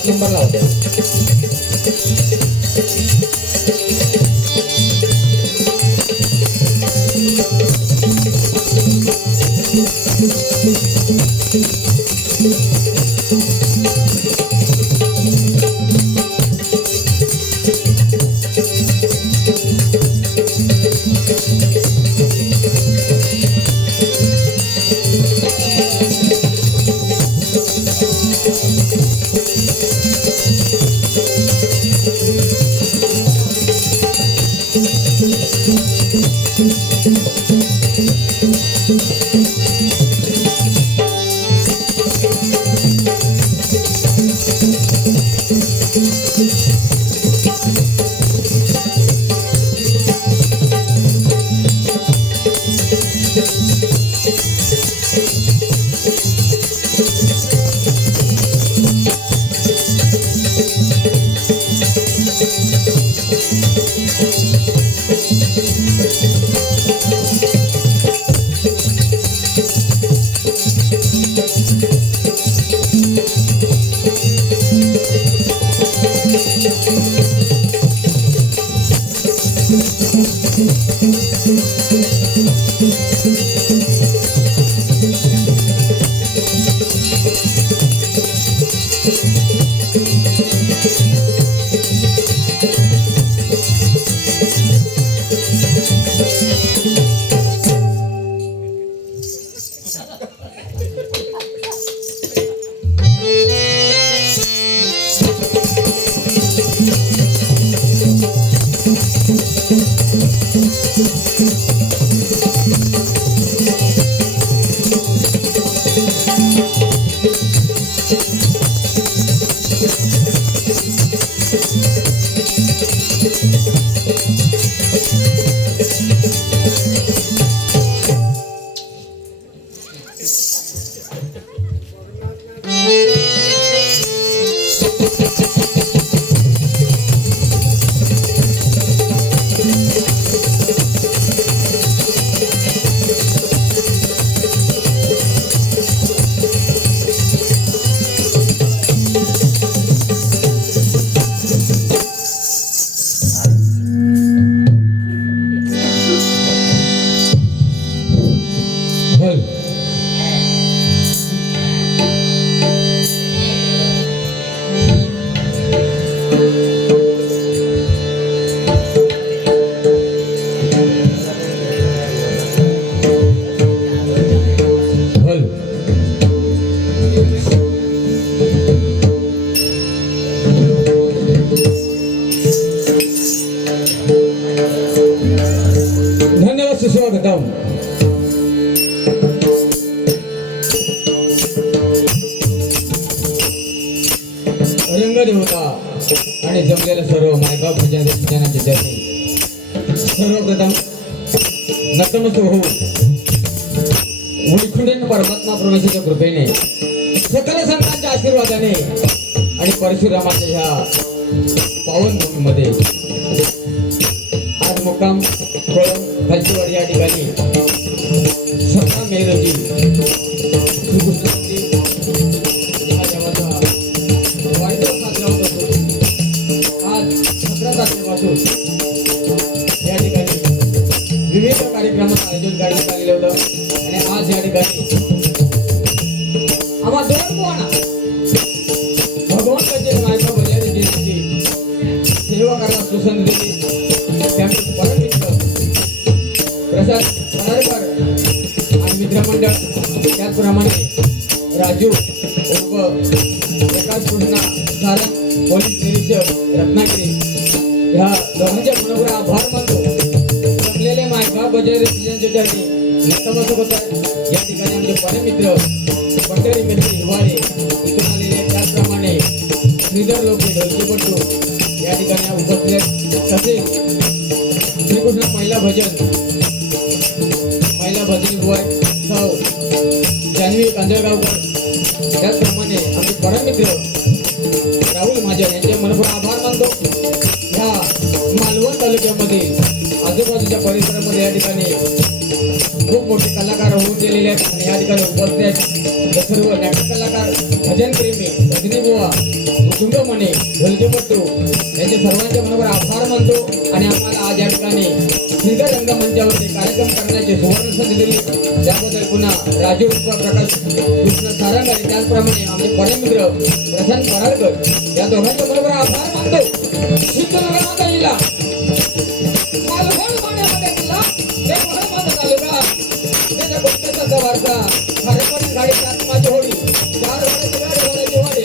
पाच नंबर लावते. धन्यवाद सुस्वागतम. रंगदेवता आणि जमलेल्या सर्व मायबाप जनांचे चरणी सर्वप्रथम नतमस्तक होऊन वैकुंठ परमात्मा प्रवेशाच्या कृपेने सकल संतांच्या आशीर्वादाने आणि परशुरामाच्या ह्या पावन भूमीमध्ये आज मुक्काम खालचीवाडी या ठिकाणी 17 मे रोजी श्रीकृष्णाची या देवाचा वाढदिवस साजरा होत असतो. आज 17 तारखेपासून या ठिकाणी विविध कार्यक्रमाचं आयोजन करण्यात आलेलं होतं आणि आज या ठिकाणी आम्हा दोन कोण भगवान गजेंद्र नायका बजाजी सेवा करायला सुसंधी दिली. त्यांचे परममित्र प्रसाद परारकर आणि मित्रमंडळ त्याचप्रमाणे राजू उर्फ प्रकाश कृष्णा सारंग पोलीस निरीक्षक रत्नागिरी ह्या दोघांचे मनोगुण आभार मानतो. जमलेले मायबाप बजाजी नतमस्तक होत आहे. या ठिकाणी आमचे परममित्र पंढरी मिरची हिवाळे इथून आलेले त्याचप्रमाणे श्रीधर लोके ढोलकीपट्टू या ठिकाणी उपस्थित आहेत. तसेच श्रीकृष्ण महिला भजन बुवाय सौ जान्हवी कांजळगावकर त्याचप्रमाणे आमचे परममित्र राहुल महाजन यांचे मनपूर्वक आभार मानतो. ह्या मालवण तालुक्यामध्ये आजूबाजूच्या परिसरामध्ये या ठिकाणी खूप मोठे कलाकार होऊन गेलेले आहेत आणि या ठिकाणी उपस्थित आहेत हे सर्व नाटक कलाकार, भजन प्रेमी, भजनी बुवा, कुटुंब म्हणे, ढोलकीपट्टू यांचे सर्वांचे मनोबर आभार मानतो आणि आम्हाला आज या ठिकाणी श्रीधर रंगमंचावरती कार्यक्रम करण्याची सुवर्ण संधी दिली त्याबद्दल पुन्हा राजू प्रकाश कृष्ण सारंग आणि त्याचप्रमाणे आमचे परममित्र प्रशांत पराडकर या दोघांच्या मनोबर आभार मानतो. सिद्धनगर माताजीला वारसा खरेपण गाडीची आत्माची होडी 4 वाड्याची गाडी होण्याची वाडी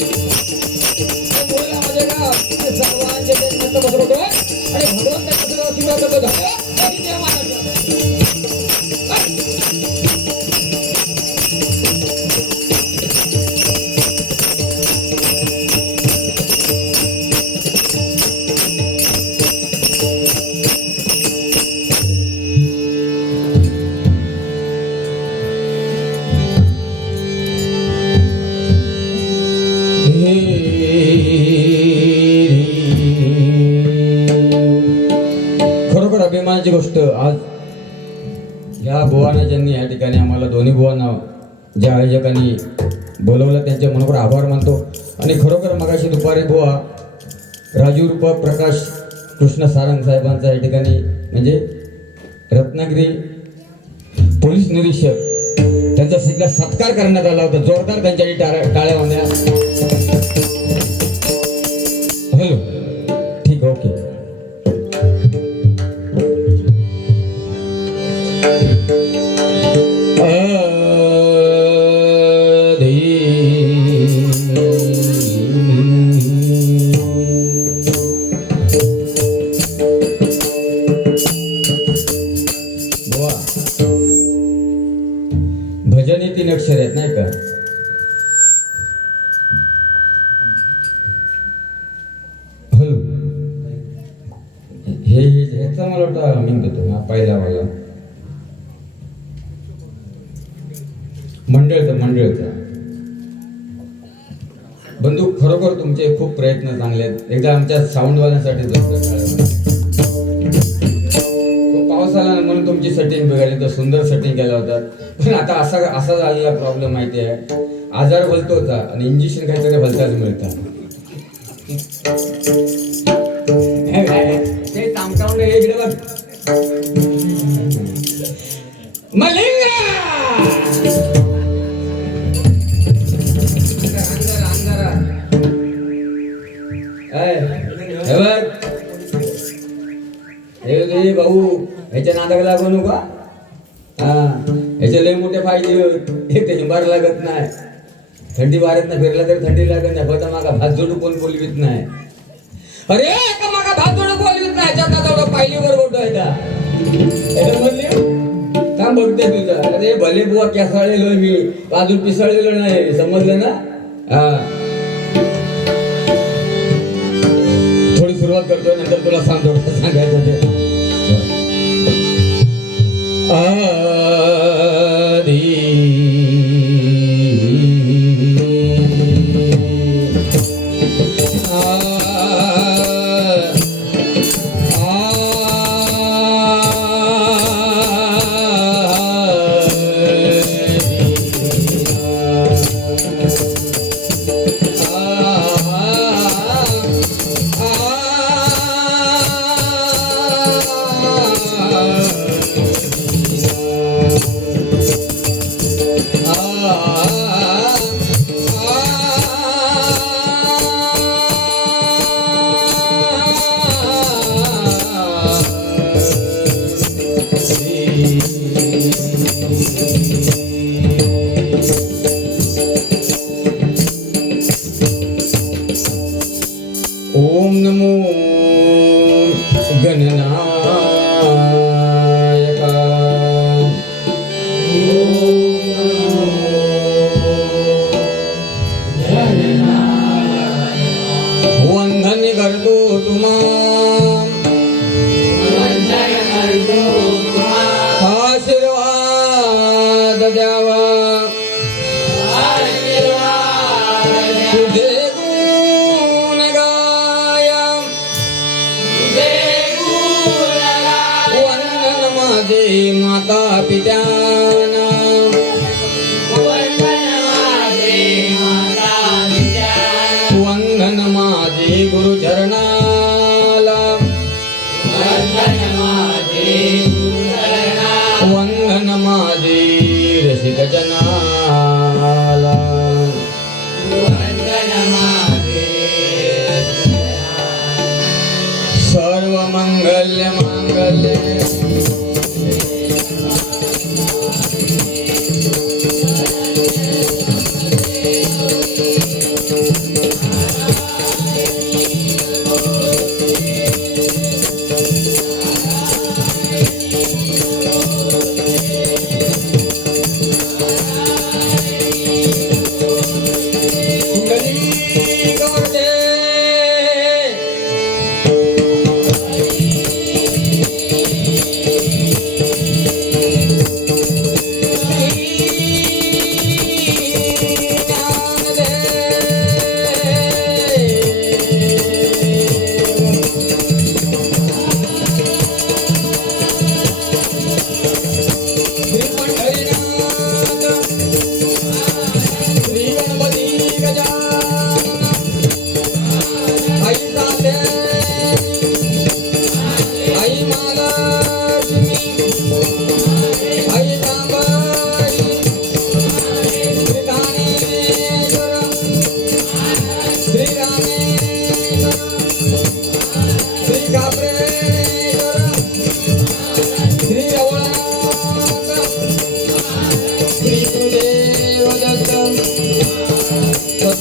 मुलं माझे गाव सर्वांचे नंतर बसवतो आणि भगवंत कसं आशीर्वाद करतो तरी ते खरोखर अभिमानाची गोष्ट. आज या बुवांना ज्यांनी या ठिकाणी आम्हाला दोन्ही बुवांना ज्या आयोजकांनी बोलवलं त्यांच्या मनोबर आभार मानतो. आणि खरोखर मगाशी दुपारी बुवा राजू रूप प्रकाश कृष्ण सारंग साहेबांचा या ठिकाणी म्हणजे रत्नागिरी पोलीस निरीक्षक त्यांचा सगळा सत्कार करण्यात आला होता. जोरदार त्यांच्यासाठी टाळ्या होण्या. हॅलो ठीक ओके. भजनी 3 अक्षर आहेत नाही का. हॅलो ह्याचा मला वाटतं मी देतो हा पहिला वाला मंडळचा बंधू. खरोखर तुमचे खूप प्रयत्न चांगले आहेत. एकदा आमच्या साऊंडवाल्यांसाठी पाऊस आला ना म्हणून तुमची सेटिंग बिघडली तर सुंदर सेटिंग केला होता. पण आता असा झालेला प्रॉब्लेम माहिती आहे. आजार भलतो होता आणि इंजेक्शन काहीतरी भलताच मिळतात. ते तामटावून इकडे बघ मलिंगा हे भाऊ ह्याच्या नाटक लागू नका. ह्याचे लय मोठे फायदे हे हिंबार लागत नाही. थंडी वाऱ्यात ना फिरला तर थंडी लागत नाही. फक्त मागा भात जोडू कोण बोलवीत नाही. अरे का मागा भात जोडू बोलवीत नाही. त्याचा पायलीवर गोठो आहे का म्हणले का बघते तुझं. अरे भले बुवा केसाळलेलो मी बाजू पिसळलेलो नाही. समजलं ना. थोडी सुरुवात करतोय नंतर तुला सांगतो सांगायचं ते. ओम नमो गणनायका. वंदन करतो तुम्हा आशीर्वाद द्यावा. तुझे गुण गाया वंदन माझे माता पित्या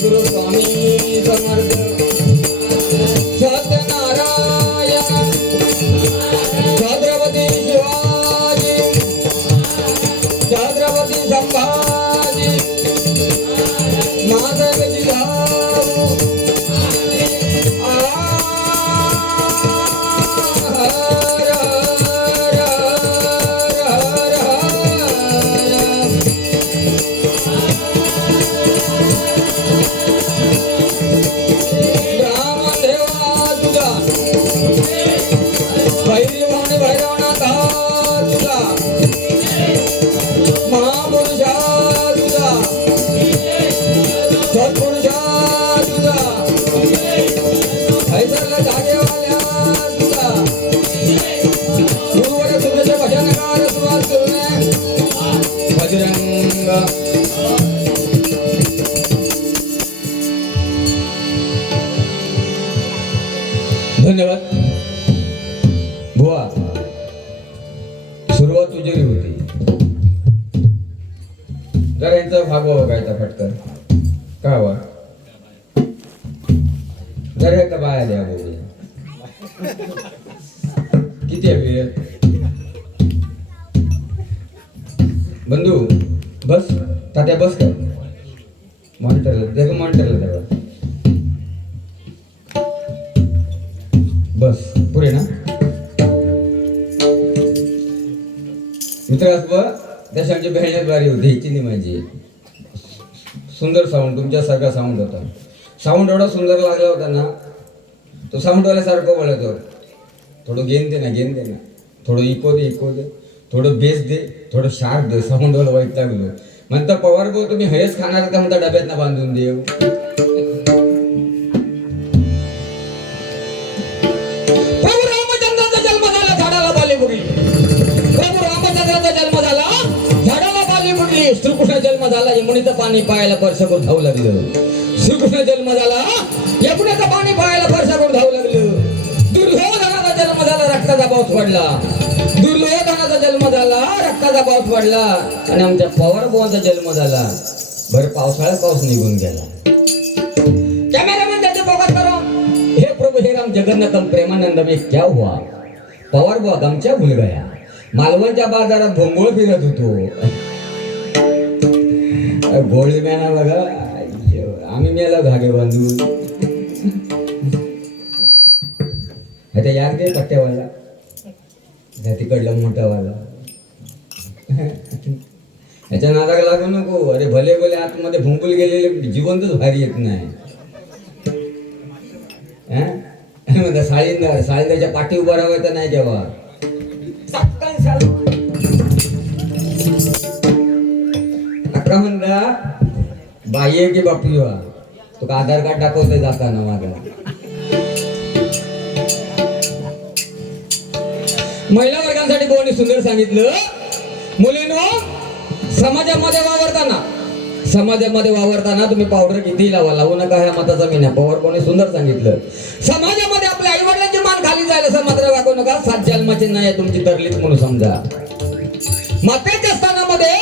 सद्गुरु स्वामी समर्थ सत्यनारायण छत्रपती शिवाजी छत्रपती संभाजी माधवजी भाऊ धन्यवाद बुवा. सुरुवात तुझी होती. जरा यांचा भाग बघायचा फटकन का हवा जरा का बाया द्या बोल किती आहे बंधू बस तात्या बस का मॉनिटरला देख मॉनिटरला तेव्हा बस पुरे ना मित्र देशांची बहिण्यात बारी होती ह्याची नाही माझी सुंदर साऊंड तुमच्यासारखा साऊंड होता. साऊंड एवढा सुंदर लागला होता ना तो साऊंडवाल्यासारखं बोलायचो. थोडं गेन दे ना थोडं इको दे थोडं बेस दे थोडं शार्प दे. साऊंडवाला वाईट लागलो म्हणता पवार भाऊ तुम्ही हेच खाणार का म्हणता डब्यात ना बांधून देऊ. श्रीकृष्ण जन्म झाला यमुनेचं पाणी पायाला स्पर्श करून धावू लागलं. श्रीकृष्ण जन्म झाला यमुनेचं पाणी पायाला स्पर्श करून धावू लागलं. दुर्योधनाचा जन्म झाला रक्ताचा पाऊस पडला. दुर्योधनाचा जन्म झाला रक्ताचा पाऊस पडला आणि आमच्या पवार भावांचा जन्म झाला. भर पावसाळ्यात पाऊस निघून गेला. कॅमेरामॅन त्याचे फोकस करो. हे प्रभू हे राम जगन्नाथम प्रेमानंद में क्या हुआ. पवार भाऊ गमच्या भूल गया. मालवणच्या बाजारात भोंगोळ फिरत होतो. गोळी मेना बघा आम्ही मेला धागे बांधून आता याक दे पट्ट्यावाला तिकडला मोठावाला याच्या नादाला लागू नको. अरे भले भले आतमध्ये भुंकूल गेलेले जिवंतच भारी येत नाही. साळींदाच्या पाठी उभा राहायचं नाही जेव्हा अकरा म्हणला बाई की बापी वा तुका आधार कार्ड दाखवतोय जाताना माझा. महिला वर्गांसाठी कोणी सुंदर सांगितलं मुलींनो समाजामध्ये वावरताना तुम्ही पावडर किती लावू नका ह्या मताचा मी नाही. पवार कोणी सुंदर सांगितलं समाजामध्ये आपल्या आई वडिलांची मान खाली जायला असं मात्र वागू नका. 7 जन्माची नाही तुमची तरलीच म्हणून समजा. मातेच्या स्थानामध्ये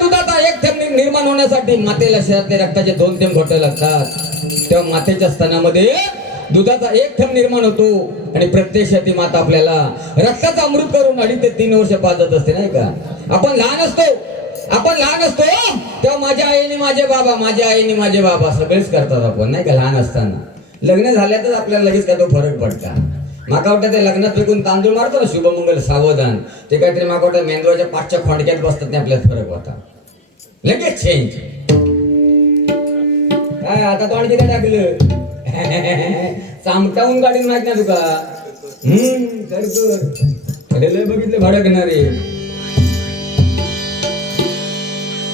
दुधाचा 1 थेंब निर्माण होण्यासाठी मातेला शरीरातले रक्ताचे 2 थेंब घोटावे लागतात. तेव्हा मातेच्या स्थानामध्ये दुधाचा 1 थेंब निर्माण होतो आणि प्रत्यक्षात माता आपल्याला रक्ताचा अमृत करून 2.5 ते 3 वर्ष पाजत असते नाही का. आपण लहान असतो तेव्हा माझ्या आईने माझे बाबा सगळेच करतात आपण नाही का. लहान असताना लग्न झाल्यातच आपल्याला लगेच का तो फरक पडता. माका वाटतं ते लग्नात फेकून तांदूळ मारतो ना शुभमंगल सावधान ते काहीतरी माका वाटतं मेंदवाच्या 5च्या खोंडक्यात बसतात नाही आपल्याला फरक होता लगेच चेंज. काय आता तो आणखी काय टाकलं चामटावून गाडीन माहित ना तुका. कर बघितलं भडकणारे.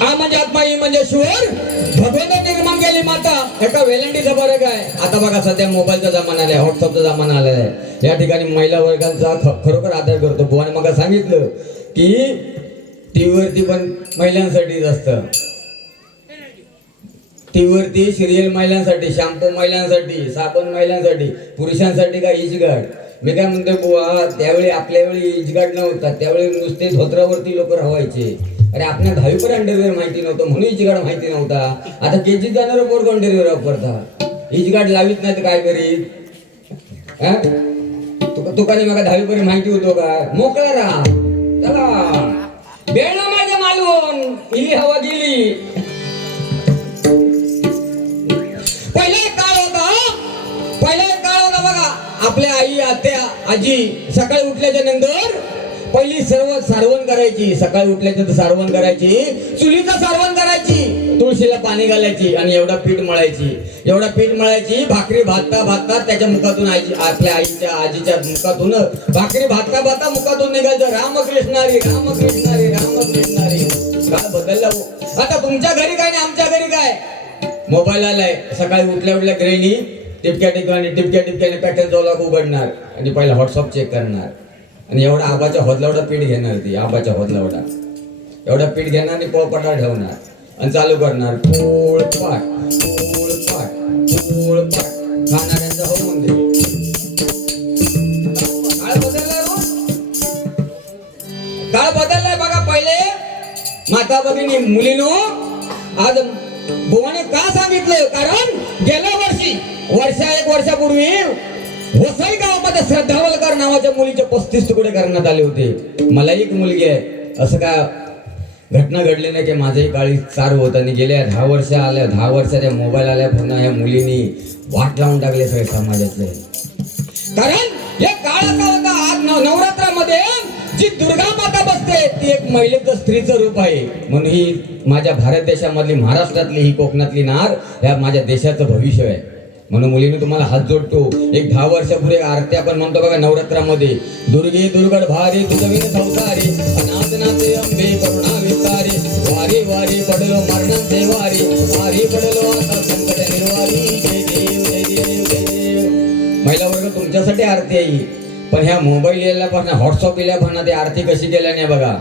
आ म्हणजे आत्मा ही म्हणजे श्वर भगवंत निर्माण केली माता. एका वेलंडीचा फरक आहे. आता बघा सध्या मोबाईलचा जमाना आलाय व्हॉट्सअपचा जमाना आलाय. या ठिकाणी महिला वर्गांचा खरोखर आदर करतो. बुवाने मग सांगितलं की टीव्हीवरती पण महिलांसाठीच असतं. टीव्हीवरती सिरियल महिलांसाठी शॅम्पू महिलांसाठी साबण महिलांसाठी पुरुषांसाठी का इजगाड. मी काय म्हणतो बुवा त्यावेळी आपल्या वेळी इजगाड नव्हता. त्यावेळी नुसते धोत्रावरती लोक राहायचे अरे आपल्या 10वी अंडरवेअर माहिती नव्हतं म्हणून हिचगाड माहिती नव्हता. आता केजी जाणार पोट अंडरवेअर वापरता. हिचगाड लावित नाही तर काय करीत? तुका मग 10वी पर्यंत माहिती होतो काय? मोकळा राहा. चला बेळ माझ्या मालवण इली हवा गेली. पहिला काळ होता बघा. आपल्या आई आत्या आजी सकाळी उठल्याच्या नंतर पहिली सर्व सारवण करायची. सकाळी उठल्याच्या सारवण करायची, चुलीचं सारवण करायची, तुळशीला पाणी घालायची आणि एवढा पीठ मळायची. भाकरी भाजता त्याच्या मुखातून आपल्या आईच्या आजीच्या मुखातून भाकरी भाजता मुखातून निघायचं रामकृष्ण हरी. काय बदलला हो. आता तुमच्या घरी काय आणि आमच्या घरी काय? मोबाईल आलाय. सकाळी उठल्या गृहिणी टिपक्या टिपक्याने पॅटर्न लॉक उघडणार आणि पहिला व्हॉट्सअप चेक करणार आणि एवढा आबाच्या होदलावडा पीठ घेणार. ती आबाच्या होदलावडा एवढा पीठ घेणार आणि पोळपाटा ठेवणार आणि चालू करणार पोळपाट खाणाऱ्यांचा हो मंदिर. काळ बदललाय बघा. पहिले माता भगिनी मुलीनो आज बुवाने का सांगितलं? कारण गेल्या एक वर्षापूर्वी वसई गावामध्ये श्रद्धावलकर नावाच्या मुलीचे 35 तुकडे करण्यात आले होते. मला एक मुलगी आहे. असं का घटना घडली नाही की माझंही काळी चार होत आणि गेल्या 10 वर्षाच्या मोबाईल आल्या पुन्हा ह्या मुलींनी वाट लावून टाकले सगळे समाजातले. कारण हे काळ असा होता. आज नवरात्रामध्ये जी दुर्गा माता बसते ती एक महिलेचं स्त्रीचं रूप आहे. म्हणून ही माझ्या भारत देशामधली महाराष्ट्रातली ही कोकणातली नार ह्या माझ्या देशाचं भविष्य आहे. म्हणून मुलीने तुम्हाला हात जोडतो. एक 10 वर्षापूर्वी आरती आपण म्हणतो बघा नवरात्रामध्ये. दुर्गे दुर्गड भारी तुझविन संसारी अनाथ नाथे अंबे करुणा विकारी वारी वारी पडलो मरणांचे वारी पडलो आता संकट निर्वारी. जय देव जय देव जय देव. महिला वर्ग तुमच्यासाठी आरती आहे. पण ह्या मोबाईल यायलापासून व्हॉट्सअप यायलापासून ते आरती कशी केल्याने बघा.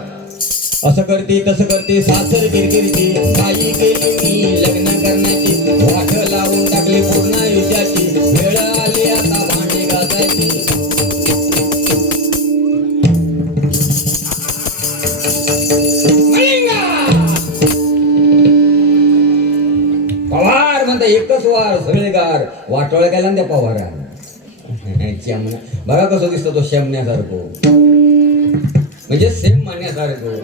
असं करते तसं करते सासर किरकिरची काही केली मी लग्न करण्याची वाट लावून टाकली पूर्ण आयुष्याची वेळ आली आता भांडी घासायची. पवार म्हणता एकच वार सगळेगार वाटोळ केला ना त्या पवारा. बघा कसं दिसतो तो शेमण्यासारखं म्हणजे सेम मानण्यासारखं.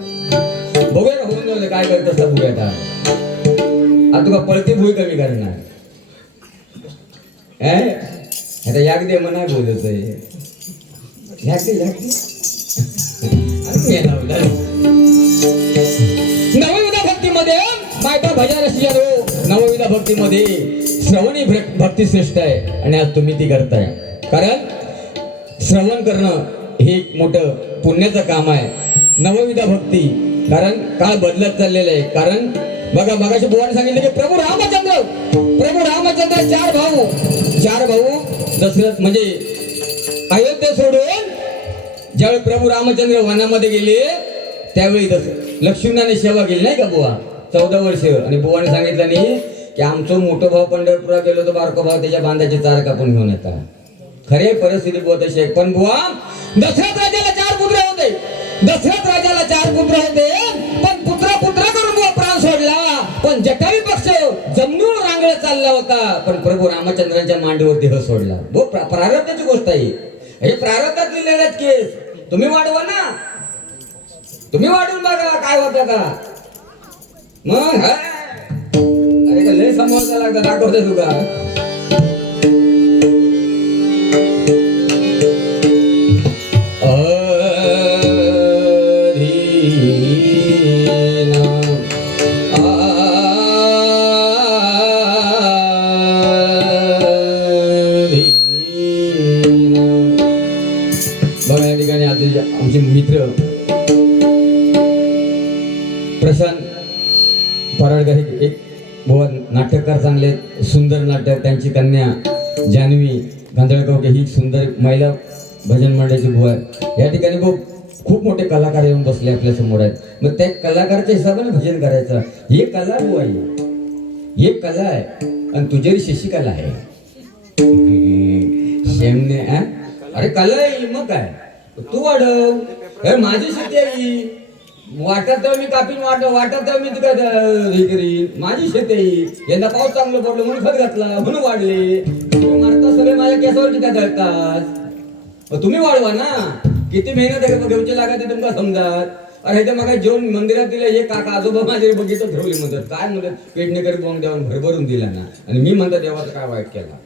बघूया का होऊन जाऊ काय करत असता बघूया का. आता तुका पळती भुई कमी करणार आता याक दे म्हणा बोलत नवविधा भक्तीमध्ये मायबा भजा रसिया नवविधा भक्तीमध्ये श्रवणी भक्ती श्रेष्ठ आहे आणि आज तुम्ही ती करताय. कारण श्रवण करणं हे एक मोठं पुण्याचं काम आहे. नवविधा भक्ती कारण काळ बदलत चाललेला आहे. कारण बघा मगाशी बुवाने सांगितलं की प्रभू रामचंद्र चार भाऊ दशरथ म्हणजे अयोध्या सोडून ज्यावेळी प्रभू रामचंद्र वनामध्ये गेले त्यावेळी लक्ष्मणाने सेवा केली नाही का बुवा 14 वर्ष. आणि बुवाने सांगितलं नाही की आमचं मोठं भाऊ पंढरपुरात गेलो तो बारको भाऊ त्याच्या बांधाचे 4 कापून घेऊन येतात. खरे परिस्थिती बहुत अशी आहे. पण बुवा दशरथ राजाला 4 पुत्र होते. पण पुत्र करून बुवा प्राण सोडला. पण जटायू पक्ष जमनूळ रांगळ चालला होता. पण प्रभू रामचंद्रांच्या मांडीवर देह सोडला. प्रारब्धाची गोष्ट आहे. हे प्रारब्धातली लढत केस तुम्ही वाढवा ना. तुम्ही वाढून बघा काय होतं का. मग अरे लय समोरचा लागतं दाखवते तुका. बघा या ठिकाणी आमचे मित्र प्रशांत पराडकर एक नाटककार चांगले सुंदर नाटक. त्यांची कन्या जान्हवी गांधळगावकर ही सुंदर महिला भजन मंडळाची बुवा आहे. या ठिकाणी खूप मोठे कलाकार येऊन बसले आपल्या समोर आहेत. मग त्या कलाकारच्या हिशोबाने भजन करायचं हे कला बुवा आहे. हे कला आहे आणि तुझी शशिकला आहे. शेमने अरे कला आहे मग काय तू वाढव. माझी शेती आहे वाटत तर मी कापीन वाटत तर मी तुका हे करीन माझी शेत आहे यंदा पाऊस चांगलं पडलं म्हणून खत घातला म्हणून वाढले तुम्ही मारता सगळे माझ्या केसावर किती धरतात तुम्ही वाढवा ना किती मेहनत आहे घेऊची लागत तुमका समजात अरे ते मग जेवण मंदिरात दिलं हे काका आजोबा माझे बघितलं ठेवले म्हणतात काय म्हणत पेटणेकरी बॉम्ब देऊन भरभरून दिला ना आणि मी म्हणतात देवाचा काय वाईट केला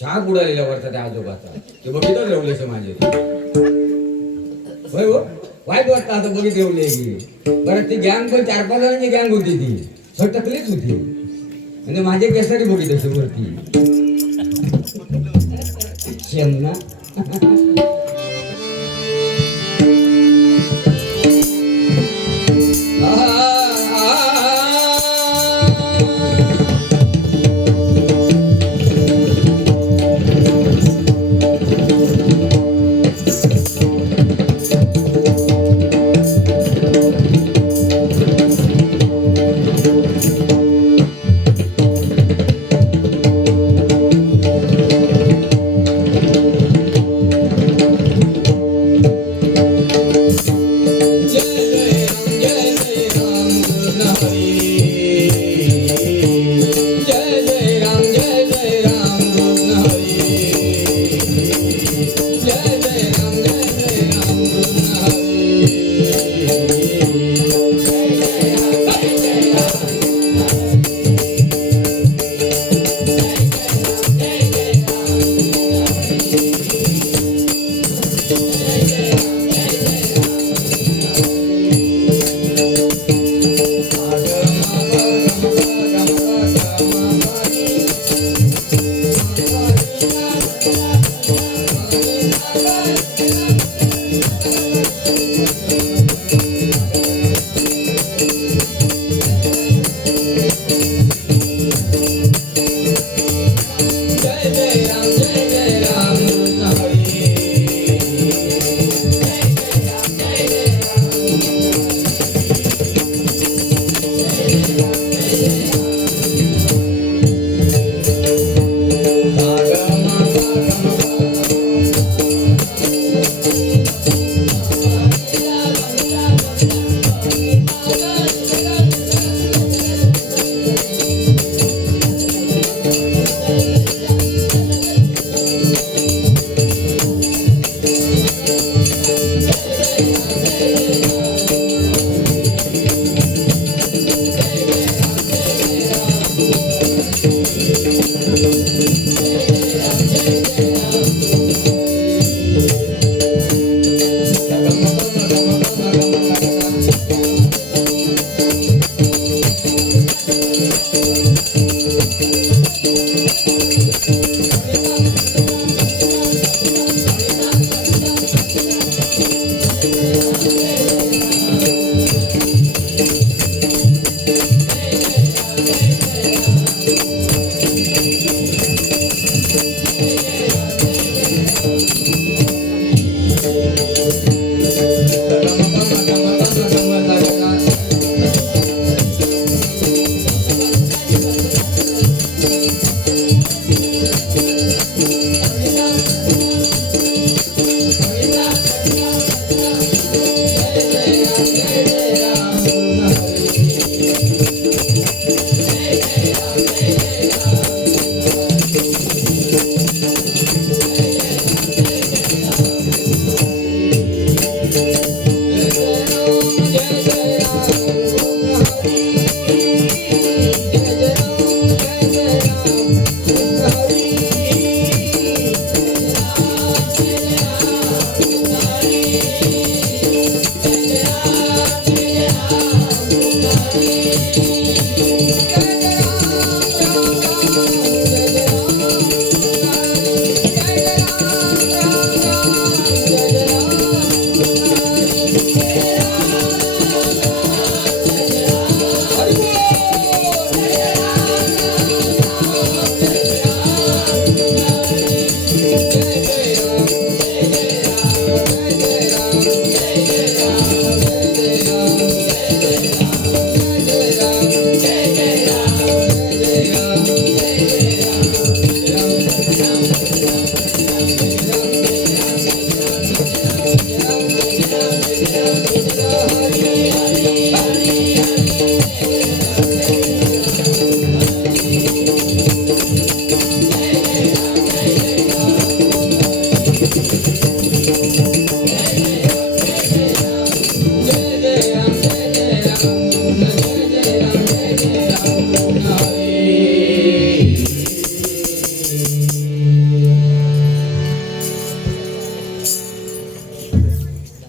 शाक उडालेला वरचा त्या आजोबाचा ते बघितलं ठेवले माझे होय हो वाईट वाटतं आता बघित ठेवले की बरं ती गँग पण 4-5 जणांची गँग होती ती सटकलीच होती म्हणजे माझे केसरी बघित असे वरती ना Hare